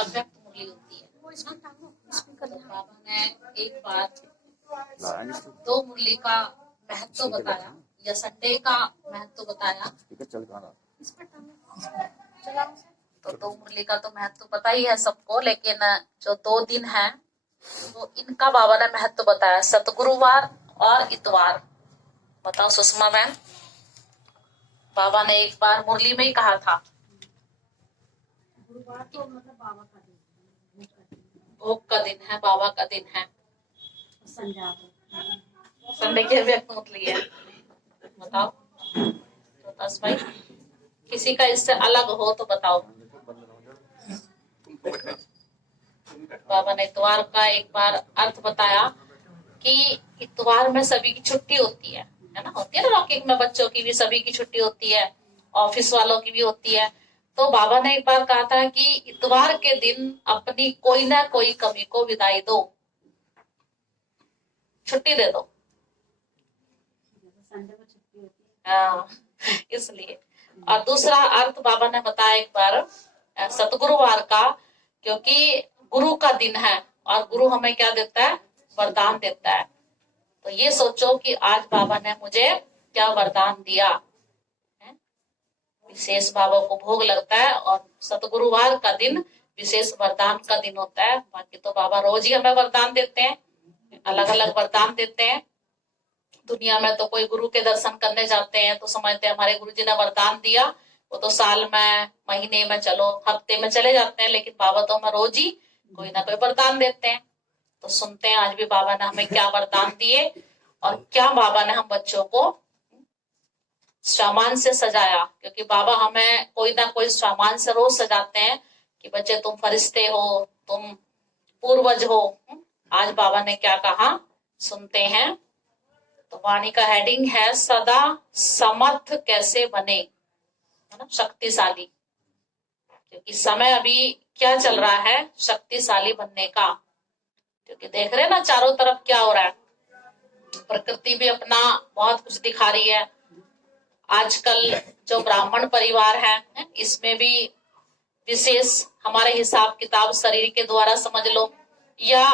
अव्यक्त मुरली होती है। तो बाबा ने एक बार दो मुरली का महत्व बताया या संडे का महत्व बताया। तो दो मुरली का तो महत्व पता ही है सबको, लेकिन जो 2 दिन है तो इनका बाबा ने महत्व बताया, सतगुरुवार और इतवार। बताओ सुषमा बहन, बाबा ने एक बार मुरली में ही कहा था गुरुवार तो मतलब बाबा का दिन, भोग का दिन है, बाबा का दिन है। संडे की व्यक्त मुरली है। बताओ तो 10 भाई, किसी का इससे अलग हो तो बताओ। बाबा ने इतवार का एक बार अर्थ बताया कि इतवार में सभी की छुट्टी होती है ना, होती है ना, लौकिक में बच्चों की भी सभी की छुट्टी होती है, ऑफिस वालों की भी होती है। तो बाबा ने एक बार कहा था कि इतवार के दिन अपनी कोई ना कोई कमी को विदाई दो, छुट्टी दे दो। हाँ, इसलिए। और दूसरा अर्थ बाबा ने बताया एक बार सतगुरुवार का, क्योंकि गुरु का दिन है और गुरु हमें क्या देता है, वरदान देता है। तो ये सोचो कि आज बाबा ने मुझे क्या वरदान दिया। विशेष बाबा को भोग लगता है और सतगुरुवार का दिन विशेष वरदान का दिन होता है। बाकी तो बाबा रोज ही हमें वरदान देते हैं, अलग अलग वरदान देते हैं। दुनिया में तो कोई गुरु के दर्शन करने जाते हैं तो समझते हैं हमारे गुरु जी ने वरदान दिया, वो तो साल में, महीने में, चलो हफ्ते में चले जाते हैं, लेकिन बाबा तो हमें रोज ही कोई ना कोई वरदान देते हैं। तो सुनते हैं आज भी बाबा ने हमें क्या वरदान दिए और क्या बाबा ने हम बच्चों को सामान से सजाया। क्योंकि बाबा हमें कोई ना कोई सामान से रोज सजाते हैं कि बच्चे तुम फरिश्ते हो, तुम पूर्वज हो। आज बाबा ने क्या कहा सुनते हैं। तो वाणी का हेडिंग है सदा समर्थ कैसे बने, है ना, शक्तिशाली। क्योंकि समय अभी क्या चल रहा है, शक्तिशाली बनने का। क्योंकि देख रहे हैं ना चारों तरफ क्या हो रहा है, प्रकृति भी अपना बहुत कुछ दिखा रही है। आजकल जो ब्राह्मण परिवार है इसमें भी विशेष हमारे हिसाब किताब शरीर के द्वारा समझ लो या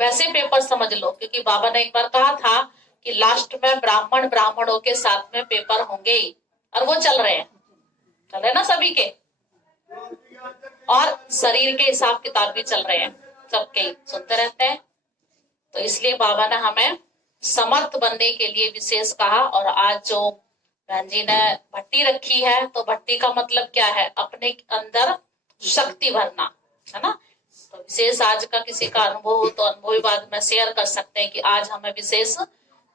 वैसे पेपर समझ लो। क्योंकि बाबा ने एक बार कहा था कि लास्ट में ब्राह्मणों के साथ में पेपर होंगे ही, और वो चल रहे ना सभी के, और शरीर के हिसाब किताब भी चल रहे हैं सबके, सुनते रहते हैं। तो इसलिए बाबा ने हमें समर्थ बनने के लिए विशेष कहा। और आज जो बहन जी ने भट्टी रखी है, तो भट्टी का मतलब क्या है, अपने अंदर शक्ति भरना, है ना। तो विशेष आज का किसी का अनुभव हो तो अनुभव भी बाद में शेयर कर सकते हैं कि आज हमें विशेष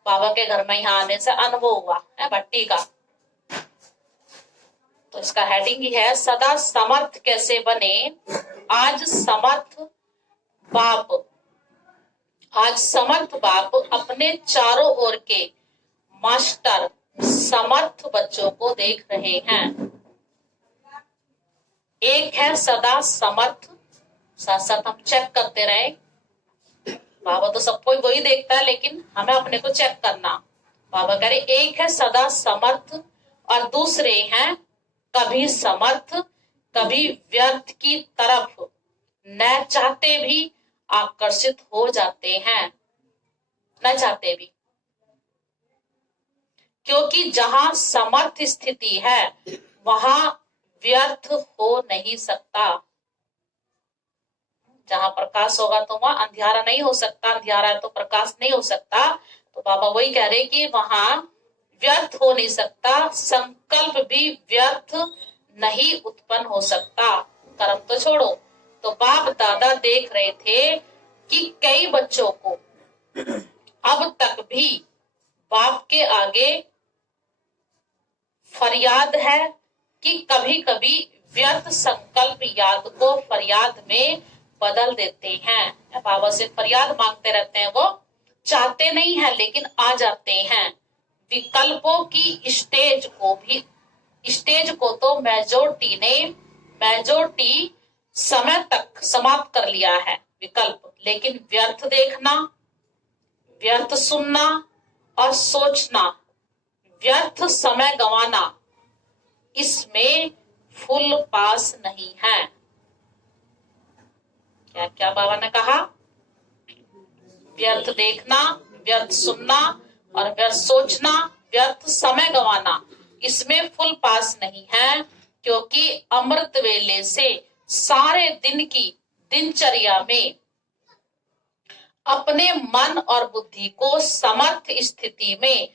बाबा के घर में यहाँ आने से अनुभव हुआ है भट्टी का। तो इसका हेडिंग ही है सदा समर्थ कैसे बने। आज समर्थ बाप अपने चारों ओर के मास्टर समर्थ बच्चों को देख रहे हैं। एक है सदा समर्थ, साथ साथ हम चेक करते रहे। बाबा तो सबको वही देखता है, लेकिन हमें अपने को चेक करना। बाबा कह रहे एक है सदा समर्थ और दूसरे हैं कभी समर्थ कभी व्यर्थ की तरफ न चाहते भी आकर्षित हो जाते हैं, न चाहते भी। क्योंकि जहां समर्थ स्थिति है वहां व्यर्थ हो नहीं सकता। जहां प्रकाश होगा तो वहां अंधियारा नहीं हो सकता, अंधियारा है तो प्रकाश नहीं हो सकता। तो बाबा वही कह रहे कि वहां व्यर्थ हो नहीं सकता, संकल्प भी व्यर्थ नहीं उत्पन्न हो सकता। कर्म तो छोड़ो। तो बाप दादा देख रहे थे कि कई बच्चों को अब तक भी बाप के आगे फरियाद है कि कभी कभी व्यर्थ संकल्प याद को फरियाद में बदल देते हैं। बाबा से फरियाद मांगते रहते हैं, वो चाहते नहीं है लेकिन आ जाते हैं। विकल्पों की स्टेज को तो मेजोरिटी समय तक समाप्त कर लिया है विकल्प, लेकिन व्यर्थ देखना, व्यर्थ सुनना और सोचना, व्यर्थ समय गंवाना, इसमें फुल पास नहीं है। क्या बाबा ने कहा? व्यर्थ देखना, व्यर्थ सुनना और व्यर्थ सोचना, व्यर्थ समय गंवाना, इसमें फुल पास नहीं है, क्योंकि अमृत वेले से सारे दिन की दिनचर्या में अपने मन और बुद्धि को समर्थ स्थिति में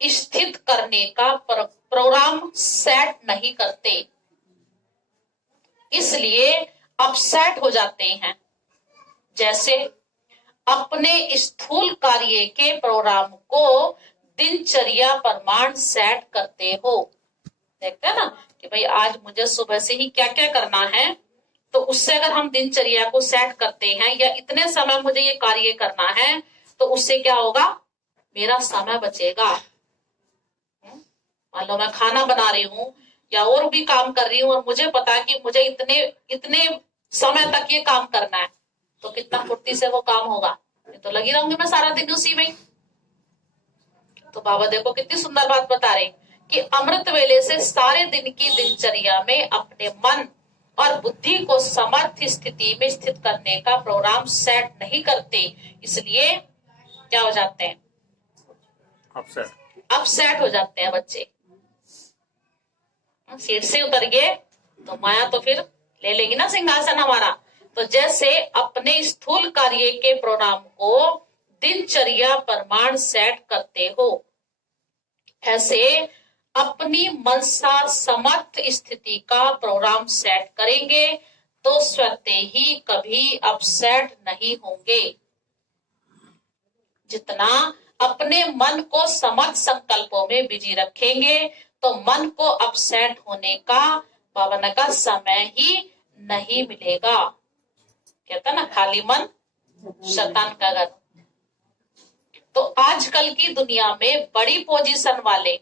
स्थित करने का प्रोग्राम सेट नहीं करते, इसलिए अपसेट हो जाते हैं। जैसे अपने स्थूल कार्य के प्रोग्राम को दिनचर्या प्रमाण सेट करते हो। देखते हैं ना कि भाई आज मुझे सुबह से ही क्या क्या करना है, तो उससे अगर हम दिनचर्या को सेट करते हैं या इतने समय मुझे ये कार्य करना है, तो उससे क्या होगा? मेरा समय बचेगा। मान लो मैं खाना बना रही हूँ या और भी काम कर रही हूँ और मुझे पता है कि मुझे इतने इतने समय तक ये काम करना है, तो कितना फुर्ती से वो काम होगा। तो लगी रहूंगी मैं सारा दिन उसी में। तो बाबा देखो कितनी सुंदर बात बता रहे कि अमृत वेले से सारे दिन की दिनचर्या में अपने मन और बुद्धि को समर्थ स्थिति में स्थित करने का प्रोग्राम सेट नहीं करते, इसलिए क्या हो जाते हैं? अपसेट हो जाते हैं बच्चे। सीट से उतर गए तो माया तो फिर ले लेगी ना सिंहासन हमारा। तो जैसे अपने स्थूल कार्य के प्रोग्राम को दिनचर्या प्रमाण सेट करते हो, ऐसे अपनी मनसा समर्थ स्थिति का प्रोग्राम सेट करेंगे तो स्वतः ही कभी अपसेट नहीं होंगे। जितना अपने मन को समर्थ संकल्पों में बिजी रखेंगे तो मन को अपसेट होने का भावना का समय ही नहीं मिलेगा। कहता ना खाली मन शैतान का घर। तो आजकल की दुनिया में बड़ी पोजीशन वाले,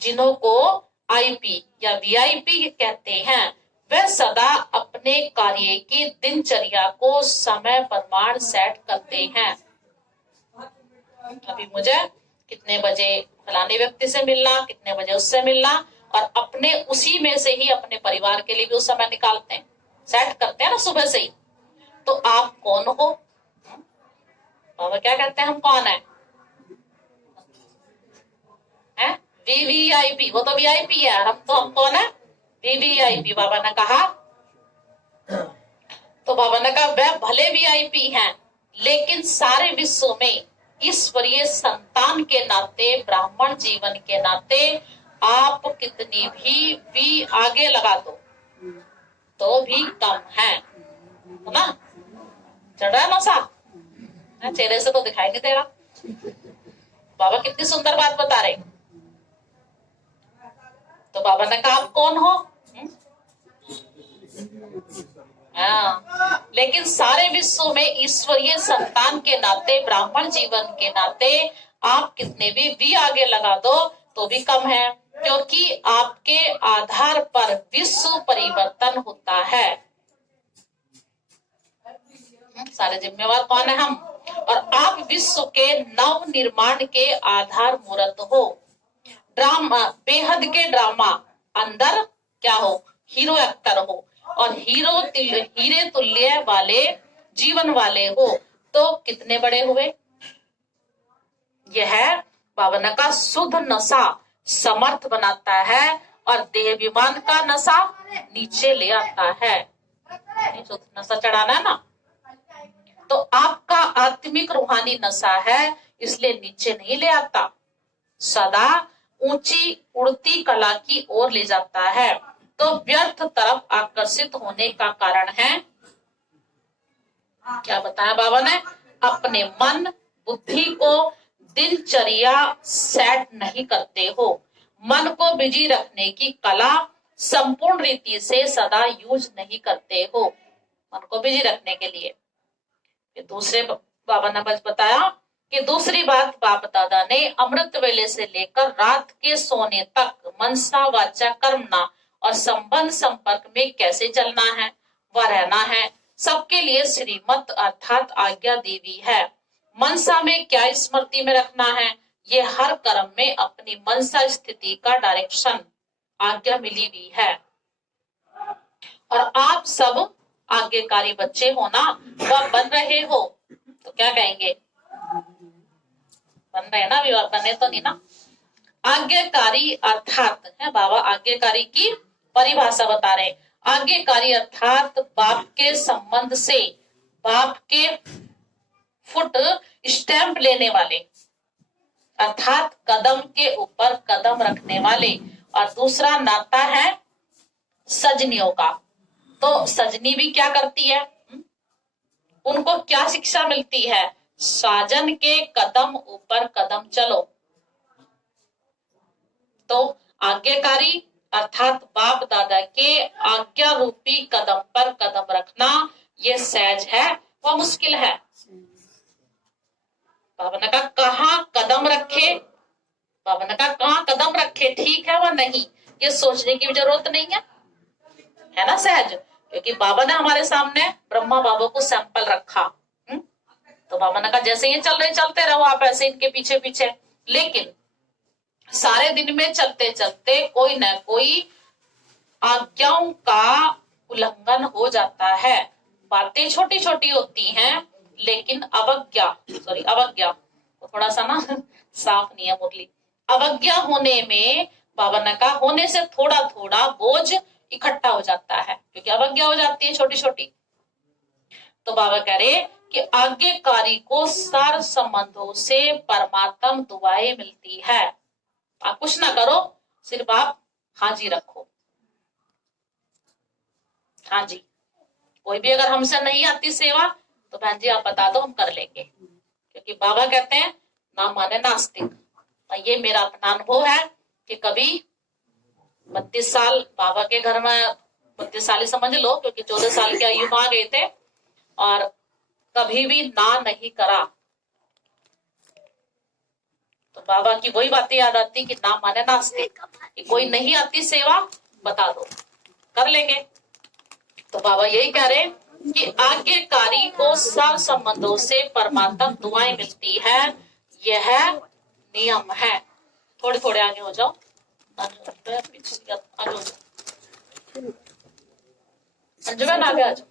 जिन्हों को आईपी या वीआईपी कहते हैं, वे सदा अपने कार्य की दिनचर्या को समय प्रमाण सेट करते हैं। अभी मुझे कितने बजे फलाने व्यक्ति से मिलना, कितने बजे उससे मिलना, और अपने उसी में से ही अपने परिवार के लिए भी उस समय निकालते हैं, सेट करते हैं ना सुबह से ही। तो आप कौन हो? बाबा क्या कहते हैं? हम कौन है? वीवीआईपी। वो तो वीआईपी है, हम कौन है? वीवीआईपी। बाबा ने कहा, तो बाबा ने कहा वह भले वीआईपी हैं, लेकिन सारे विश्व में ईश्वरीय संतान के नाते, ब्राह्मण जीवन के नाते आप कितनी भी आगे लगा दो तो भी कम है ना? चढ़ रहा है नशा? चेहरे से तो दिखाई नहीं दे रहा। बाबा कितनी सुंदर बात बता रहे। तो बाबा ने कहा आप कौन हो? लेकिन सारे विश्व में ईश्वरीय संतान के नाते, ब्राह्मण जीवन के नाते आप कितने भी आगे लगा दो तो भी कम है, क्योंकि आपके आधार पर विश्व परिवर्तन होता है। सारे जिम्मेवार कौन है? हम। और आप विश्व के नव निर्माण के आधार मूर्त हो। ड्रामा, बेहद के ड्रामा अंदर क्या हो? हीरो एक्टर हो, और हीरे तुल्य वाले जीवन वाले हो तो कितने बड़े हुए? यह भावना का शुद्ध नशा समर्थ बनाता है और देहाभिमान का नशा नीचे ले आता है। शुद्ध नशा चढ़ाना है ना, तो आपका आत्मिक रूहानी नशा है, इसलिए नीचे नहीं ले आता, सदा ऊंची उड़ती कला की ओर ले जाता है। तो व्यर्थ तरफ आकर्षित होने का कारण है, क्या बताया बाबा ने? अपने मन बुद्धि को दिनचर्या सेट नहीं करते हो। मन को बिजी रखने की कला संपूर्ण रीति से सदा यूज नहीं करते हो, मन को बिजी रखने के लिए। दूसरे बाबा ने बस बताया कि दूसरी बात, बाप दादा ने अमृत वेले से लेकर रात के सोने तक मनसा वाचा कर्मना और संबंध संपर्क में कैसे चलना है व रहना है, सबके लिए श्रीमत अर्थात आज्ञा देवी है। मनसा में क्या स्मृति में रखना है, ये हर कर्म में अपनी मनसा स्थिति का डायरेक्शन आज्ञा मिली हुई है। और आप सब आज्ञाकारी बच्चे हो ना, वह बन रहे हो, तो क्या कहेंगे? बन रहे ना, अभी बने तो नहीं ना। आज्ञाकारी अर्थात है, बाबा आज्ञाकारी की परिभाषा बता रहे। आज्ञाकारी अर्थात बाप के संबंध से बाप के फुट स्टैंप लेने वाले, अर्थात कदम के ऊपर कदम रखने वाले। और दूसरा नाता है सजनियों का। तो सजनी भी क्या करती है? उनको क्या शिक्षा मिलती है? साजन के कदम ऊपर कदम चलो। तो आज्ञाकारी अर्थात बाप दादा के आज्ञा रूपी कदम पर कदम रखना, ये सहज है व मुश्किल है। बाबा ने कहा कहाँ कदम रखे, बाबा ने कहा कहाँ कदम रखे, ठीक है व नहीं, ये सोचने की जरूरत नहीं है ना, सहज। क्योंकि बाबा ने हमारे सामने ब्रह्मा बाबा को सैंपल रखा। तो बाबा ने कहा जैसे ये चल रहे चलते रहो आप ऐसे इनके पीछे पीछे। लेकिन सारे दिन में चलते चलते कोई न कोई आज्ञाओं का उल्लंघन हो जाता है। बातें छोटी छोटी होती हैं, लेकिन अवज्ञा थोड़ा सा ना साफ नहीं है मुरली। अवज्ञा होने में बाबा ने कहा होने से थोड़ा थोड़ा बोझ इकट्ठा हो जाता है, क्योंकि अवज्ञा हो जाती है छोटी छोटी। तो बाबा कह रहे कि आज्ञाकारी को सार संबंधों से परमात्म दुआएं मिलती है। आप कुछ ना करो, सिर्फ आप हाजी रखो। हाँ जी, कोई भी अगर हमसे नहीं आती सेवा तो बहन जी आप बता दो, हम कर लेंगे। क्योंकि बाबा कहते हैं ना माने नास्तिक। ये मेरा अपना अनुभव है कि कभी 32 साल बाबा के घर में, 32 साल ही समझ लो, क्योंकि 14 साल की आयु में आ गए थे, और कभी भी ना नहीं करा। तो बाबा की वही बातें याद आती कि ना माने नास्तिक, कि कोई नहीं आती सेवा बता दो, कर लेंगे। तो बाबा यही कह रहे कि आज्ञाकारी को सार संबंधों से परमात्मा दुआएं मिलती है, यह नियम है। थोड़े थोड़े आगे हो जाओ, अंजुमन आगे आ जाओ।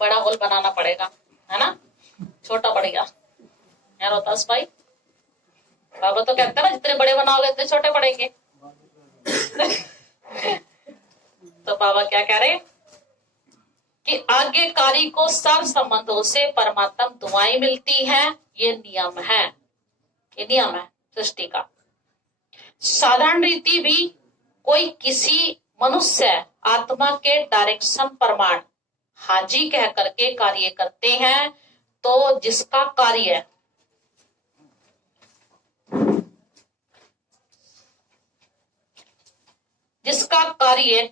बड़ा हॉल बनाना पड़ेगा, है ना, छोटा पड़ेगा यार रोहतास भाई। बाबा तो कहते हैं ना जितने बड़े बनाओगे इतने छोटे पड़ेंगे। तो बाबा क्या कह रहे कि आज्ञाकारी को सार संबंधों से परमात्मा दुआएं मिलती हैं, ये नियम है, ये नियम है सृष्टि का। साधारण रीति भी कोई किसी मनुष्य आत्मा के डायरेक्शन प्रमाण हाजी कह करके कार्य करते हैं, तो जिसका कार्य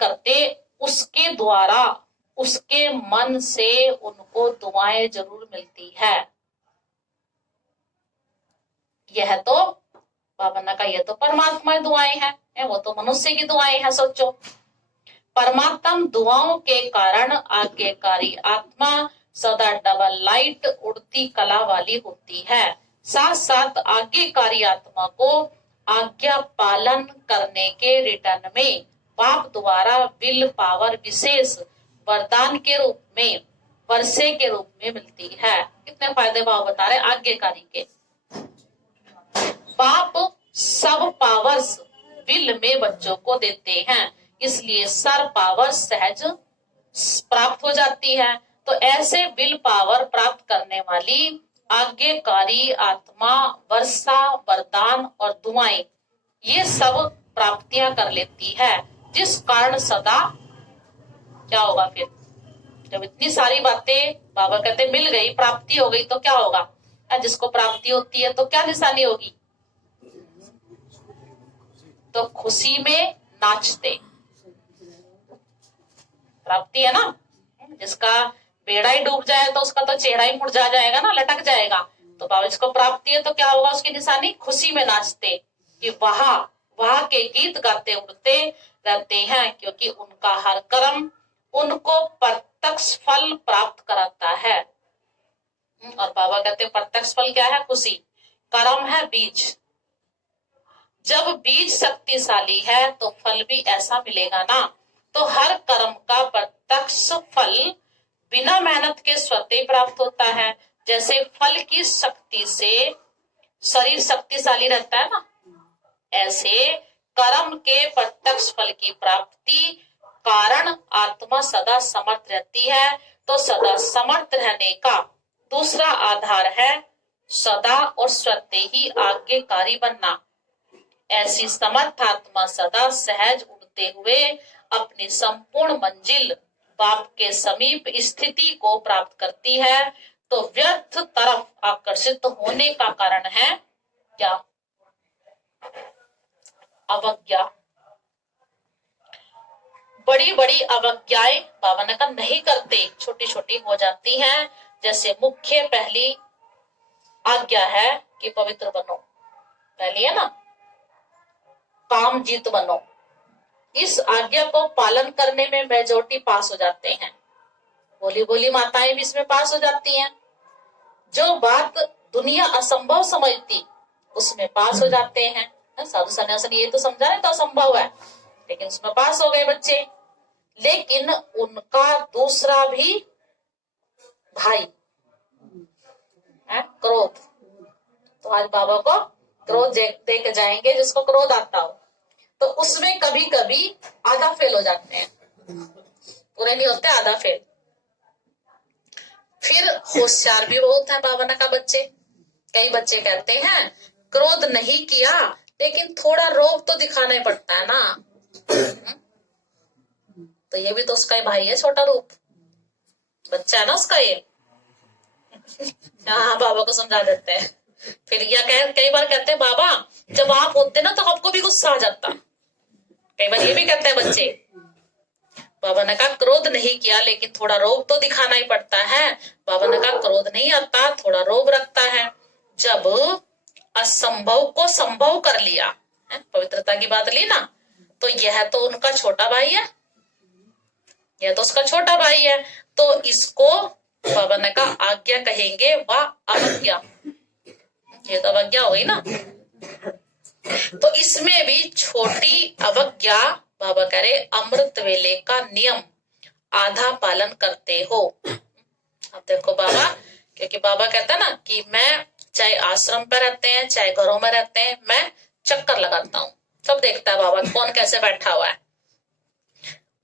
करते उसके द्वारा उसके मन से उनको दुआएं जरूर मिलती है। यह तो बाबा ने कहा, यह तो परमात्मा दुआएं हैं, वो तो मनुष्य की दुआएं हैं। सोचो, परमात्मा दुआओं के कारण आज्ञाकारी आत्मा सदा डबल लाइट उड़ती कला वाली होती है। साथ साथ आज्ञाकारी आत्मा को आज्ञा पालन करने के रिटर्न में बाप द्वारा विल पावर विशेष वरदान के रूप में, वर्षे के रूप में मिलती है। कितने फायदे बाप बता रहे आज्ञाकारी के। बाप सब पावर्स विल में बच्चों को देते हैं, इसलिए सर पावर सहज प्राप्त हो जाती है। तो ऐसे विल पावर प्राप्त करने वाली आज्ञाकारी आत्मा वर्षा, वरदान और दुआएं, ये सब प्राप्तियां कर लेती है, जिस कारण सदा क्या होगा फिर जब इतनी सारी बातें बाबा कहते मिल गई, प्राप्ति हो गई, तो क्या होगा? जिसको प्राप्ति होती है तो क्या निशानी होगी? तो खुशी में नाचते। प्राप्ति है ना, जिसका बेड़ा ही डूब जाए तो उसका तो चेहरा ही मुरझा जाएगा ना, लटक जाएगा। तो बाबा जिसको प्राप्ति है तो क्या होगा उसकी निशानी? खुशी में नाचते, कि वहां के गीत गाते उड़ते रहते हैं, क्योंकि उनका हर कर्म उनको प्रत्यक्ष फल प्राप्त कराता है। और बाबा कहते प्रत्यक्ष फल क्या है? खुशी। कर्म है बीज। जब बीज शक्तिशाली है तो फल भी ऐसा मिलेगा ना। तो हर कर्म का प्रत्यक्ष फल बिना मेहनत के स्वतः ही प्राप्त होता है। जैसे फल की शक्ति से शरीर शक्तिशाली रहता है ना, ऐसे कर्म के प्रत्यक्ष फल की प्राप्ति कारण आत्मा सदा समर्थ रहती है। तो सदा समर्थ रहने का दूसरा आधार है सदा और स्वतः ही आज्ञाकारी बनना। ऐसी समर्थ आत्मा सदा सहज उड़ते हुए अपनी संपूर्ण मंजिल बाप के समीप स्थिति को प्राप्त करती है। तो व्यर्थ तरफ आकर्षित होने का कारण है क्या? अवज्ञा। बड़ी बड़ी अवज्ञाएं बाबा ने कहा नहीं करते, छोटी छोटी हो जाती हैं। जैसे मुख्य पहली आज्ञा है कि पवित्र बनो, पहली है ना, काम जीत बनो। इस आज्ञा को पालन करने में मेजोरिटी पास हो जाते हैं, बोली बोली माताएं भी इसमें पास हो जाती हैं। जो बात दुनिया असंभव समझती उसमें पास हो जाते हैं। साधु सन्यासी ये तो समझा रहे तो असंभव है, लेकिन उसमें पास हो गए बच्चे। लेकिन उनका दूसरा भी भाई है क्रोध। तो आज बाबा को क्रोध दे के जाएंगे जिसको क्रोध आता हो, तो उसमें कभी कभी आधा फेल हो जाते हैं, पूरे नहीं होते, आधा फेल। फिर होशियार भी बहुत है बाबा ने कहा बच्चे। कई बच्चे कहते हैं क्रोध नहीं किया लेकिन थोड़ा रोब तो दिखाना ही पड़ता है ना। तो ये भी तो उसका ही भाई है, छोटा रूप बच्चा है ना उसका ये। हाँ बाबा को समझा देते हैं। फिर या कई बार कहते हैं बाबा जब आप होते ना तो आपको भी गुस्सा आ जाता। कई बार ये भी कहते हैं बच्चे। बाबा ने कहा क्रोध नहीं किया लेकिन थोड़ा रोब तो दिखाना ही पड़ता है। बाबा ने कहा क्रोध नहीं आता, थोड़ा रोब रखता है। जब असंभव को संभव कर लिया, पवित्रता की बात ली ना, तो यह तो उनका छोटा भाई है, यह तो उसका छोटा भाई है। तो इसको बाबा ने कहा आज्ञा कहेंगे व अवज्ञा। ये तो अवज्ञा हुई ना। तो इसमें भी छोटी अवज्ञा बाबा कह रहे अमृत वेले का नियम आधा पालन करते हो। अब देखो बाबा, क्योंकि बाबा कहता है ना कि मैं चाहे आश्रम पे रहते हैं चाहे घरों में रहते हैं, मैं चक्कर लगाता हूँ, सब देखता है बाबा कौन कैसे बैठा हुआ है।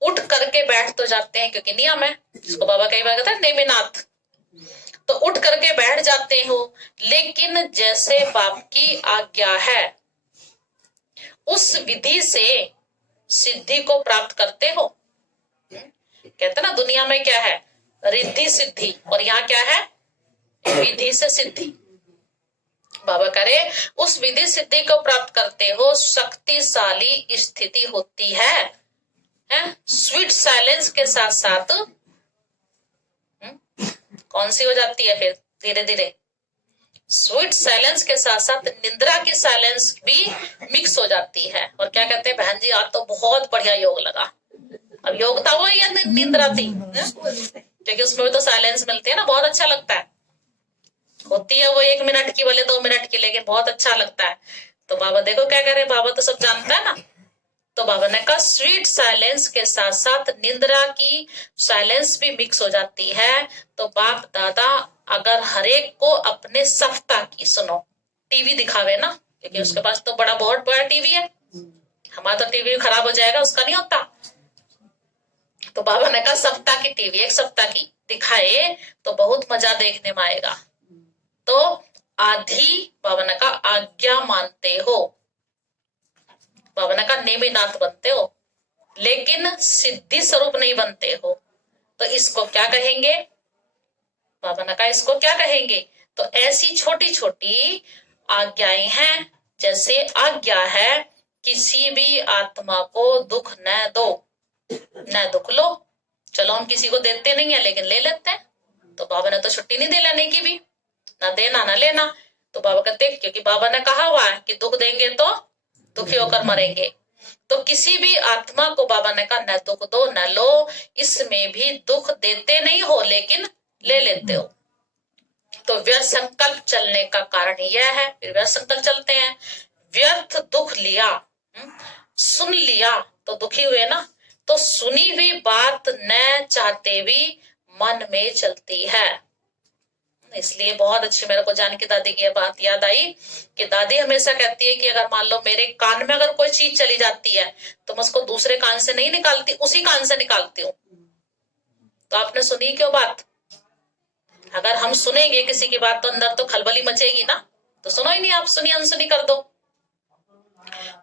उठ करके बैठ तो जाते हैं क्योंकि नियम है, जिसको बाबा कई बार कहता है नेमिनाथ। तो उठ करके बैठ जाते हो, लेकिन जैसे बाप की आज्ञा है उस विधि से सिद्धि को प्राप्त करते हो। कहते ना दुनिया में क्या है, रिद्धि सिद्धि, और यहाँ क्या है, विधि से सिद्धि। बाबा करे उस विधि सिद्धि को प्राप्त करते हो, शक्तिशाली स्थिति होती है, स्वीट साइलेंस के साथ साथ कौन सी हो जाती है फिर धीरे धीरे, स्वीट साइलेंस के साथ साथ निंद्रा की साइलेंस भी मिक्स हो जाती है। और क्या कहते हैं बहन जी आज तो बहुत बढ़िया योग लगा। अब योग था वो या निंद्रा थी, क्योंकि उसमें भी तो साइलेंस मिलती है ना, बहुत अच्छा लगता है। होती है वो 1 मिनट की बोले 2 मिनट की, लेकिन बहुत अच्छा लगता है। तो बाबा देखो क्या कह रहे, बाबा तो सब जानता है ना। तो बाबा ने कहा स्वीट साइलेंस के साथ साथ निंद्रा की साइलेंस भी मिक्स हो जाती है। तो बाप दादा अगर हरेक को अपने सफ्ता की, सुनो टीवी दिखावे ना, क्योंकि उसके पास तो बहुत बड़ा टीवी है, हमारा तो टीवी खराब हो जाएगा, उसका नहीं होता। तो बाबा ने कहा सप्ताह की टीवी 1 सप्ताह की दिखाए तो बहुत मजा देखने में आएगा। तो आधी बाबा ने कहा आज्ञा मानते हो, बाबा ने कहा नेमिनाथ बनते हो, लेकिन सिद्धि स्वरूप नहीं बनते हो। तो इसको क्या कहेंगे, बाबा ने कहा इसको क्या कहेंगे, तो ऐसी छोटी छोटी आज्ञाएं हैं। जैसे आज्ञा है किसी भी आत्मा को दुख न दो, न दुख लो। चलो हम किसी को देते नहीं है लेकिन ले लेते हैं, तो बाबा ने तो छुट्टी नहीं दे लेने की भी, ना देना ना लेना। तो बाबा कहते क्योंकि बाबा ने कहा हुआ है कि दुख देंगे तो दुखी होकर मरेंगे। तो किसी भी आत्मा को बाबा ने कहा न दुख दो न लो, इसमें भी दुख देते नहीं हो लेकिन ले लेते हो। तो व्यर्थ संकल्प चलने का कारण यह है, फिर व्यर्थ संकल्प चलते हैं। व्यर्थ दुख लिया, सुन लिया तो दुखी हुए ना, तो सुनी हुई बात न चाहते भी मन में चलती है। इसलिए बहुत अच्छी मेरे को जानकी दादी की बात याद आई कि दादी हमेशा कहती है कि अगर मान लो मेरे कान में अगर कोई चीज चली जाती है तो मैं उसको दूसरे कान से नहीं निकालती, उसी कान से निकालती हूँ। तो आपने सुनी क्यों बात? अगर हम सुनेंगे किसी की बात तो अंदर तो खलबली मचेगी ना, तो सुनो ही नहीं, आप सुनी अनसुनी कर दो।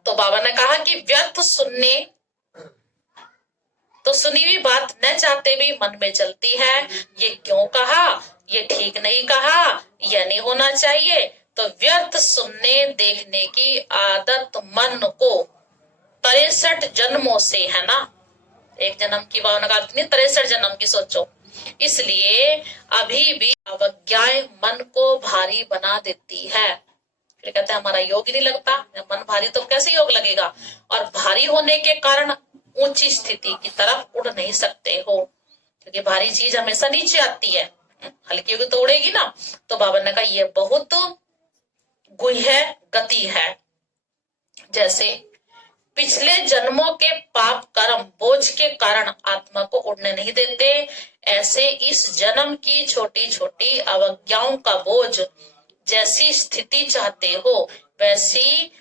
तो बाबा ने कहा कि व्यर्थ सुनने, तो सुनी हुई बात न चाहते भी मन में चलती है। ये क्यों कहा, ये ठीक नहीं कहा, यह नहीं होना चाहिए। तो व्यर्थ सुनने देखने की आदत मन को 63 जन्मों से है ना, एक जन्म की भावना करती नहीं, 63 जन्म की सोचो। इसलिए अभी भी अवज्ञाएं मन को भारी बना देती है। फिर कहते हैं हमारा योग ही नहीं लगता, मन भारी तो कैसे योग लगेगा। और भारी होने के कारण ऊंची स्थिति की तरफ उड़ नहीं सकते हो, क्योंकि भारी चीज हमेशा नीचे आती है, हल्की होगी तो उड़ेगी ना। तो बाबा ने कहा ये बहुत गुह्य गति है। जैसे पिछले जन्मों के पाप कर्म बोझ के कारण आत्मा को उड़ने नहीं देते, ऐसे इस जन्म की छोटी छोटी अवज्ञाओं का बोझ जैसी स्थिति चाहते हो वैसी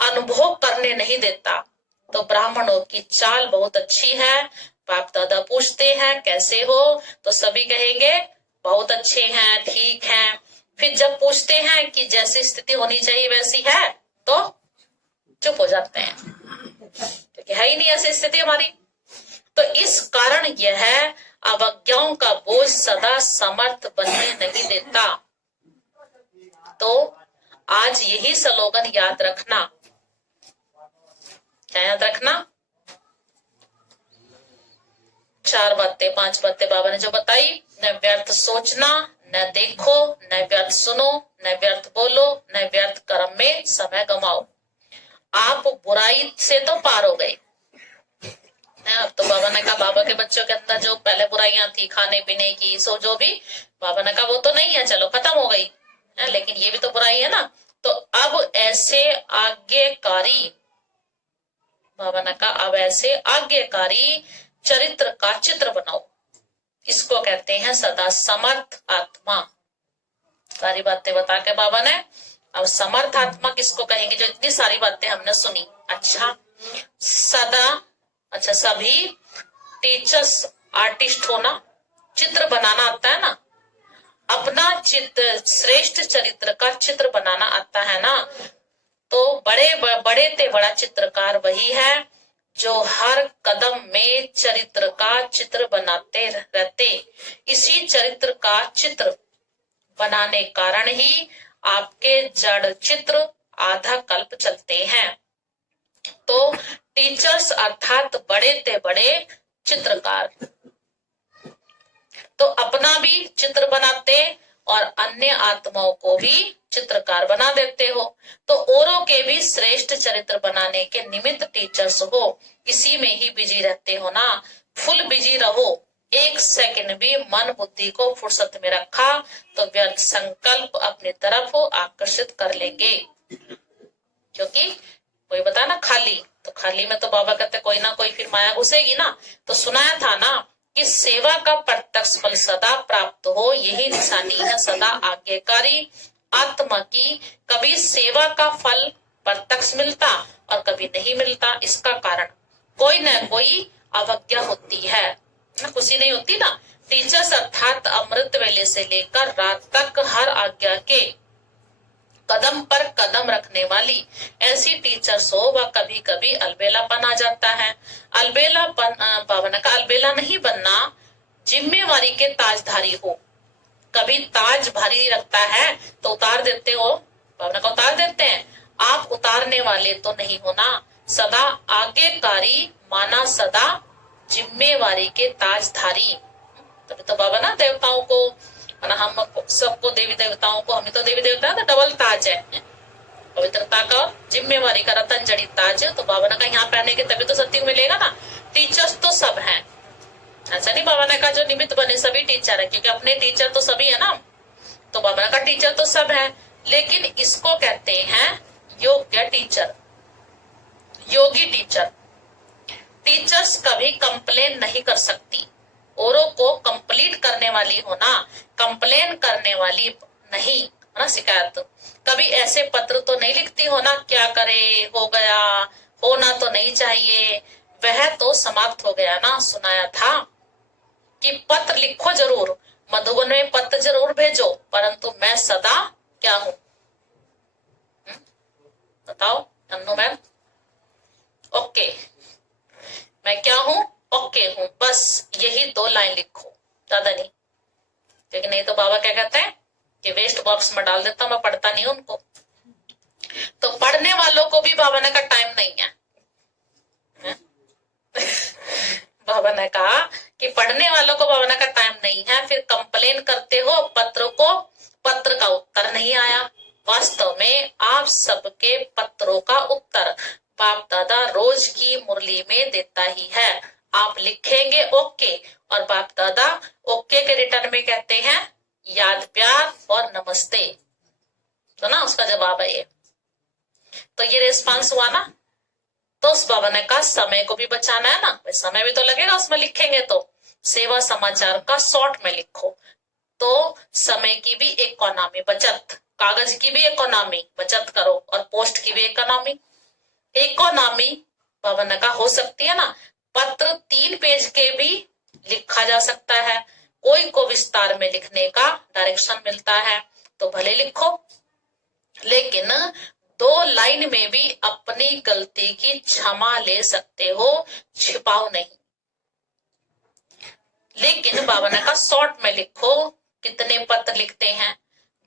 अनुभव करने नहीं देता। तो ब्राह्मणों की चाल बहुत अच्छी है। बाप दादा पूछते हैं कैसे हो, तो सभी कहेंगे बहुत अच्छे हैं, ठीक हैं। फिर जब पूछते हैं कि जैसी स्थिति होनी चाहिए वैसी है, तो चुप हो जाते हैं, क्योंकि है ही नहीं ऐसी स्थिति हमारी। तो इस कारण यह है अवज्ञाओं का बोझ सदा समर्थ बनने नहीं देता। तो आज यही स्लोगन याद रखना। क्या याद रखना? 4 बातें 5 बातें बाबा ने जो बताई, न व्यर्थ सोचना, न देखो, न व्यर्थ सुनो, न व्यर्थ बोलो, न व्यर्थ कर्म में समय गमाओ। आप बुराई से तो पार हो गए। अब तो बाबा ने कहा बाबा के बच्चों के अंदर जो पहले बुराइयां थी खाने पीने की, सो जो भी, बाबा ने कहा वो तो नहीं है, चलो खत्म हो गई, लेकिन ये भी तो बुराई है ना। तो अब ऐसे आज्ञाकारी, बाबा ने कहा अब ऐसे आज्ञाकारी चरित्र का चित्र बनाओ। इसको कहते हैं सदा समर्थ आत्मा। सारी बातें बता के बाबा ने, अब समर्थ आत्मा किसको कहेंगे? जो इतनी सारी बातें हमने सुनी। अच्छा सभी टीचर्स आर्टिस्ट होना, चित्र बनाना आता है ना, अपना चित्र, श्रेष्ठ चरित्र का चित्र बनाना आता है ना। तो बड़े ते बड़ा चित्रकार वही है जो हर कदम में चरित्र का चित्र बनाते रहते। इसी चरित्र का चित्र बनाने कारण ही आपके जड़ चित्र आधा कल्प चलते हैं। तो टीचर्स अर्थात बड़े ते बड़े चित्रकार, तो अपना भी चित्र बनाते और अन्य आत्माओं को भी चित्रकार बना देते हो। तो औरों के भी श्रेष्ठ चरित्र बनाने के निमित्त टीचर्स हो, इसी में ही बिजी रहते हो ना। फुल बिजी रहो, एक सेकंड भी मन बुद्धि को फुर्सत में रखा तो व्यर्थ संकल्प अपनी तरफ आकर्षित कर लेंगे। क्योंकि कोई बता ना खाली, तो खाली में तो बाबा कहते कोई ना कोई फिर माया घुसेगी ना। तो सुनाया था ना कि सेवा का प्रत्यक्ष फल सदा प्राप्त हो, यही निशानी है सदा आज्ञाकारी आत्मा की। कभी सेवा का फल प्रत्यक्ष मिलता और कभी नहीं मिलता। इसका कारण कोई न कोई अवज्ञा होती है, खुशी नहीं होती ना। टीचर्स अर्थात अमृत वेले से लेकर रात तक हर आज्ञा के कदम पर कदम रखने वाली ऐसी टीचर्स हो, वह कभी कभी अलबेलापन आ जाता है। अलबेलापन, भावना का अलबेला नहीं बनना, जिम्मेवारी के ताजधारी हो। कभी ताज भारी रखता है तो उतार देते हो, भावना का उतार देते हैं। आप उतारने वाले तो नहीं होना, सदा आज्ञाकारी माना, सदा जिम्मेवारी के ताजधारी। तभी तो बाबा ना देवताओं को, हम सबको देवी देवताओं को, हमें तो देवी देवता तो डबल ताज है, पवित्रता का जिम्मेवारी का रतन जड़ी ताज। तो बाबा ने कहा यहाँ पहने के तभी तो सत्युग मिलेगा ना। टीचर्स तो सब हैं, ऐसा नहीं बाबा ने कहा जो निमित्त बने सभी टीचर है, क्योंकि अपने टीचर तो सभी है ना। तो बाबा का टीचर तो सब है, लेकिन इसको कहते हैं योग्य टीचर, योगी टीचर। टीचर्स कभी कंप्लेन नहीं कर सकती, औरों को कंप्लीट करने वाली हो ना, कंप्लेन करने वाली नहीं है ना, शिकायत। कभी ऐसे पत्र तो नहीं लिखती हो ना, क्या करे, हो गया, होना तो नहीं चाहिए, वह तो समाप्त हो गया ना। सुनाया था कि पत्र लिखो जरूर, मधुबन में पत्र जरूर भेजो, परंतु मैं सदा क्या हूं, बताओ अन्नू मैम? ओके, मैं क्या हूं? ओके हूं, बस यही 2 लाइन लिखो, ज्यादा नहीं, क्योंकि नहीं तो बाबा क्या कहते हैं कि वेस्ट बॉक्स में डाल देता, मैं पढ़ता नहीं उनको। तो पढ़ने वालों को भी बाबा ने का टाइम नहीं है, बाबा ने कहा कि पढ़ने वालों को बाबा ने का टाइम नहीं है, फिर कंप्लेन करते हो पत्र को, पत्र का उत्तर नहीं आया। वास्तव में आप सबके पत्रों का उत्तर बाप दादा रोज की मुरली में देता ही है। आप लिखेंगे ओके, और बाप दादा ओके के रिटर्न में कहते हैं याद, प्यार और नमस्ते। तो ना उसका जवाब है ये, तो ये रिस्पांस हुआ ना। तो उस बाबा ने कहा समय को भी बचाना है ना, समय भी तो लगेगा उसमें लिखेंगे, तो सेवा समाचार का शॉर्ट में लिखो, तो समय की भी इकोनॉमी बचत, कागज की भी इकोनॉमी बचत करो, और पोस्ट की भी इकोनॉमी बाबा ने कहा हो सकती है ना। पत्र 3 पेज के भी लिखा जा सकता है, कोई को विस्तार में लिखने का डायरेक्शन मिलता है तो भले लिखो, लेकिन 2 लाइन में भी अपनी गलती की क्षमा ले सकते हो, छिपाओ नहीं। लेकिन बाबा ने कहा शॉर्ट में लिखो। कितने पत्र लिखते हैं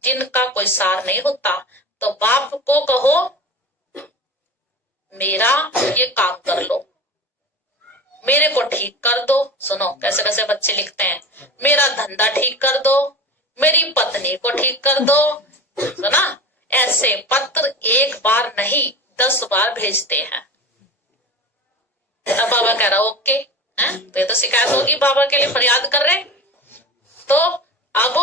जिनका कोई सार नहीं होता, तो बाप को कहो मेरा ये काम कर लो, मेरे को ठीक कर दो। सुनो कैसे कैसे बच्चे लिखते हैं, मेरा धंधा ठीक कर दो, मेरी पत्नी को ठीक कर दो, सुना। ऐसे पत्र 1 बार नहीं 10 बार भेजते हैं। अब बाबा कह रहा ओके है, तो ये तो शिकायत होगी, बाबा के लिए फरियाद कर रहे। तो अब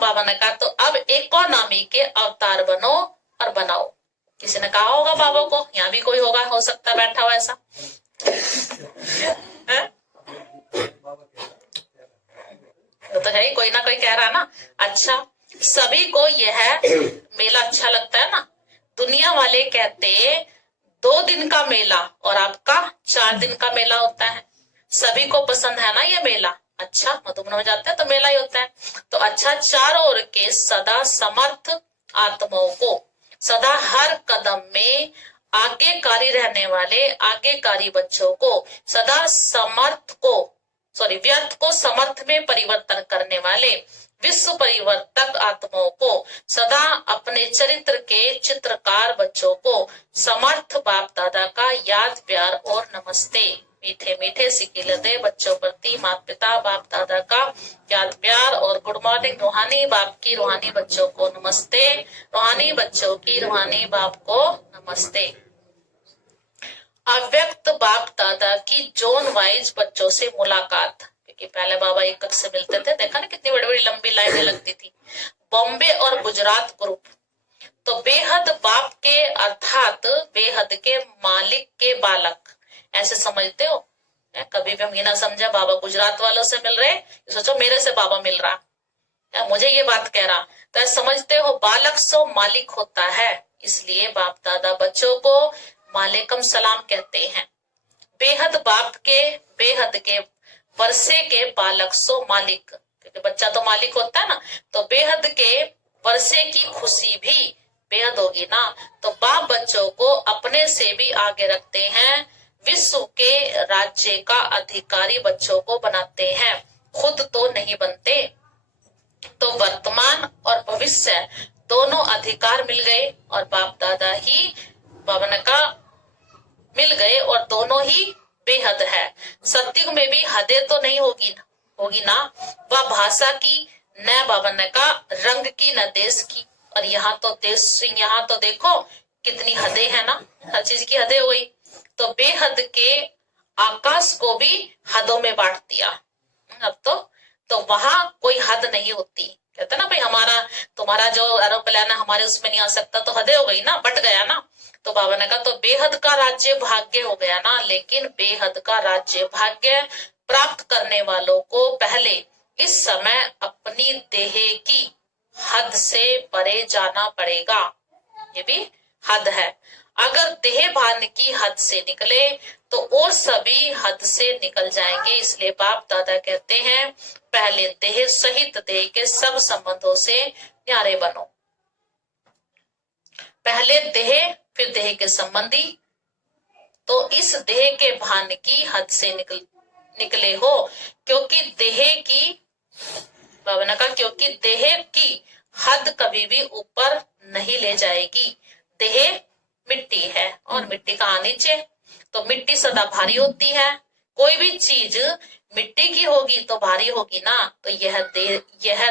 बाबा ने कहा तो अब इकोनॉमी के अवतार बनो और बनाओ। किसी ने कहा होगा बाबा को, यहाँ भी कोई होगा, हो सकता है बैठा हो ऐसा तो है ही, कोई ना कोई कह रहा ना। अच्छा, सभी को यह मेला अच्छा लगता है ना। दुनिया वाले कहते 2 दिन का मेला और आपका 4 दिन का मेला होता है, सभी को पसंद है ना ये मेला। अच्छा, मधुबन में जाते हैं तो मेला ही होता है। तो अच्छा, चारों ओर के सदा समर्थ आत्माओं को, सदा हर कदम में आज्ञाकारी रहने वाले आज्ञाकारी बच्चों को, सदा व्यर्थ को समर्थ में परिवर्तन करने वाले विश्व परिवर्तक आत्माओं को, सदा अपने चरित्र के चित्रकार बच्चों को, समर्थ बाप दादा का याद, प्यार और नमस्ते। मीठे मीठे सिकिलते बच्चों प्रति माता पिता बाप दादा का याद, प्यार और गुड मॉर्निंग। रूहानी बाप की रूहानी बच्चों को नमस्ते, रूहानी बच्चों की रूहानी बाप को नमस्ते। अव्यक्त बाप दादा की जोन वाइज बच्चों से मुलाकात, क्योंकि पहले बाबा एक से मिलते थे, देखा ना कितनी बड़ी बड़ी लंबी लाइनें लगती थी। बॉम्बे और गुजरात ग्रुप, तो बेहद बाप के अर्थात बेहद के मालिक के बालक, ऐसे समझते हो। कभी भी हम ये ना समझा बाबा गुजरात वालों से मिल रहे, सोचो मेरे से बाबा मिल रहा, मुझे ये बात कह रहा, तो समझते हो बालक सो मालिक होता है, इसलिए बाप दादा बच्चों को मालेकम सलाम कहते हैं। बेहद बाप के बेहद के वर्षे के बालक सो मालिक, क्योंकि बच्चा तो मालिक होता है ना, तो बेहद के वर्षे की खुशी भी बेहद होगी ना। तो बाप बच्चों को अपने से भी आगे रखते हैं, विश्व के राज्य का अधिकारी बच्चों को बनाते हैं, खुद तो नहीं बनते। तो वर्तमान और भविष्य दोनों अधिकार मिल गए, और बाप दादा ही बाबा ने कहा मिल गए, और दोनों ही बेहद है। सत्युग में भी हदें तो नहीं होगी ना, वह भाषा की न बाबा ने कहा रंग की न देश की, और यहाँ तो देखो कितनी हदें है ना, हर चीज की हदें हो गई। तो बेहद के आकाश को भी हदों में बांट दिया। अब तो वहां कोई हद नहीं होती, कहते ना भाई हमारा तुम्हारा जो एरोप्लेन है हमारे उसमें नहीं आ सकता, तो हदे हो गई ना, बट गया ना। तो बाबा ने कहा तो बेहद का राज्य भाग्य हो गया ना, लेकिन बेहद का राज्य भाग्य प्राप्त करने वालों को पहले इस समय अपनी देह की हद से परे जाना पड़ेगा। ये भी हद है। अगर देह भान की हद से निकले तो और सभी हद से निकल जाएंगे। इसलिए बाप दादा कहते हैं पहले देह सहित देह के सब संबंधों से न्यारे बनो। पहले देह फिर देह के संबंधी। तो इस देह के भान की हद से निकले हो, क्योंकि देह की बाबा ने कहा क्योंकि देह की हद कभी भी ऊपर नहीं ले जाएगी। देह मिट्टी है और मिट्टी कहाँ नीचे, तो मिट्टी सदा भारी होती है। कोई भी चीज मिट्टी की होगी तो भारी होगी ना। तो यह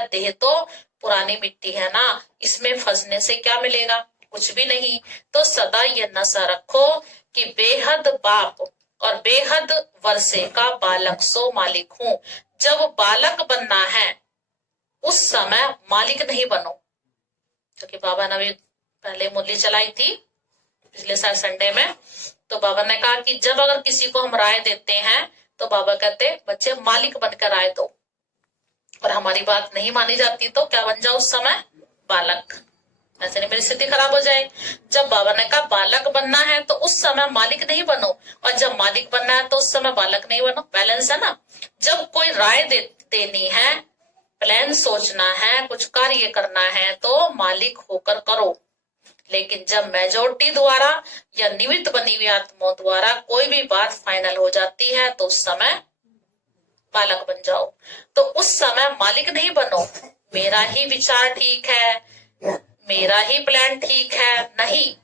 देह तो पुरानी मिट्टी है ना, इसमें फंसने से क्या मिलेगा, कुछ भी नहीं। तो सदा ये नशा रखो कि बेहद बाप और बेहद वर्षे का बालक सो मालिक हूँ। जब बालक बनना है उस समय मालिक नहीं बनो। क्योंकि बाबा ने भी पहले मुरली चलाई थी पिछले साल संडे में, तो बाबा ने कहा कि जब अगर किसी को हम राय देते हैं तो बाबा कहते बच्चे मालिक बनकर राय दो, और हमारी बात नहीं मानी जाती तो क्या बन जाओ उस समय, बालक। ऐसे नहीं मेरी स्थिति खराब हो जाए। जब बाबा ने कहा बालक बनना है तो उस समय मालिक नहीं बनो, और जब मालिक बनना है तो उस समय बालक नहीं बनो। बैलेंस है ना। जब कोई राय देनी है, प्लान सोचना है, कुछ कार्य करना है तो मालिक होकर करो। लेकिन जब मेजोरिटी द्वारा या निमित्त बनी हुई आत्माओं द्वारा कोई भी बात फाइनल हो जाती है तो उस समय बालक बन जाओ। तो उस समय मालिक नहीं बनो, मेरा ही विचार ठीक है, मेरा ही प्लान ठीक है, नहीं।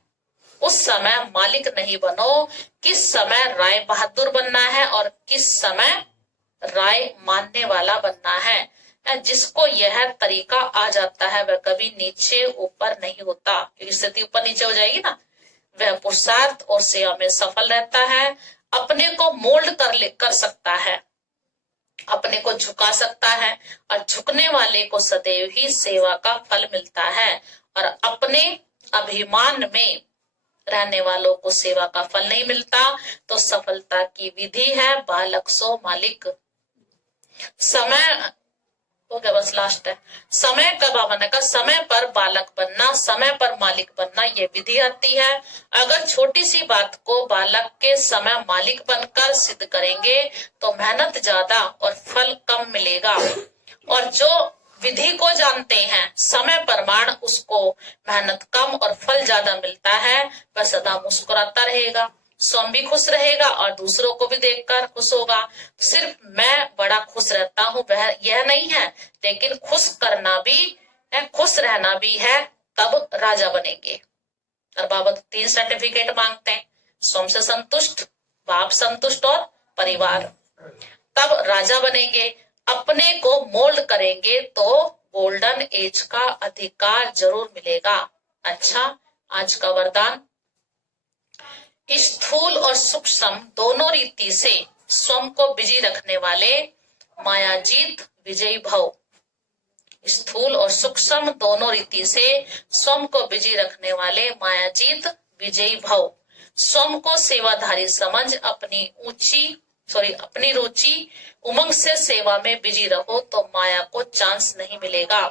उस समय मालिक नहीं बनो। किस समय राय बहादुर बनना है और किस समय राय मानने वाला बनना है। जिसको यह तरीका आ जाता है वह कभी नीचे ऊपर नहीं होता, क्योंकि स्थिति ऊपर नीचे हो जाएगी ना। वह पुरुषार्थ और सेवा में सफल रहता है, अपने को मोल्ड कर सकता है, अपने को झुका सकता है, और झुकने वाले को सदैव ही सेवा का फल मिलता है। और अपने अभिमान में रहने वालों को सेवा का फल नहीं मिलता। तो सफलता की विधि है बालक सो मालिक। समय हो गया, बस लास्ट है। समय का बाबा ने कहा समय पर बालक बनना, समय पर मालिक बनना, ये विधि आती है। अगर छोटी सी बात को बालक के समय मालिक बनकर सिद्ध करेंगे तो मेहनत ज्यादा और फल कम मिलेगा। और जो विधि को जानते हैं समय प्रमाण, उसको मेहनत कम और फल ज्यादा मिलता है, वह सदा मुस्कुराता रहेगा, स्वयं भी खुश रहेगा और दूसरों को भी देखकर खुश होगा। सिर्फ मैं बड़ा खुश रहता हूँ वह यह नहीं है, लेकिन खुश करना भी है, खुश रहना भी है, तब राजा बनेंगे। और बाबा तो 3 सर्टिफिकेट मांगते हैं, स्वयं से संतुष्ट, बाप संतुष्ट और परिवार, तब राजा बनेंगे। अपने को मोल्ड करेंगे तो गोल्डन एज का अधिकार जरूर मिलेगा। अच्छा, आज का वरदान, स्थूल और सूक्ष्म दोनों रीति से स्वयं को बिजी रखने वाले मायाजीत विजयी भव। स्थूल और सूक्ष्म दोनों रीति से स्वयं को बिजी रखने वाले मायाजीत विजयी भव। स्वयं को सेवाधारी समझ अपनी रुचि उमंग से सेवा में बिजी रहो तो माया को चांस नहीं मिलेगा।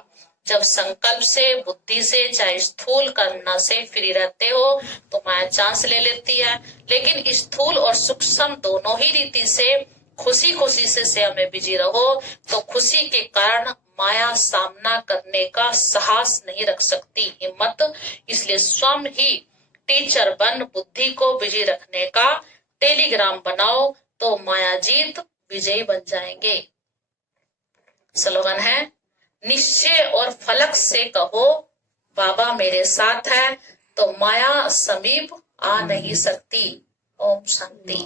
जब संकल्प से, बुद्धि से, चाहे स्थूल करना से फ्री रहते हो तो माया चांस ले लेती है। लेकिन स्थूल और सूक्ष्म दोनों ही रीति से खुशी खुशी से सेवा में बिजी रहो तो खुशी के कारण माया सामना करने का साहस नहीं रख सकती, हिम्मत। इसलिए स्वयं ही टीचर बन बुद्धि को बिजी रखने का टेलीग्राम बनाओ तो मायाजीत विजयी बन जाएंगे। स्लोगन है, निश्चय और फलक से कहो बाबा मेरे साथ है तो माया समीप आ नहीं सकती। ओम शांति।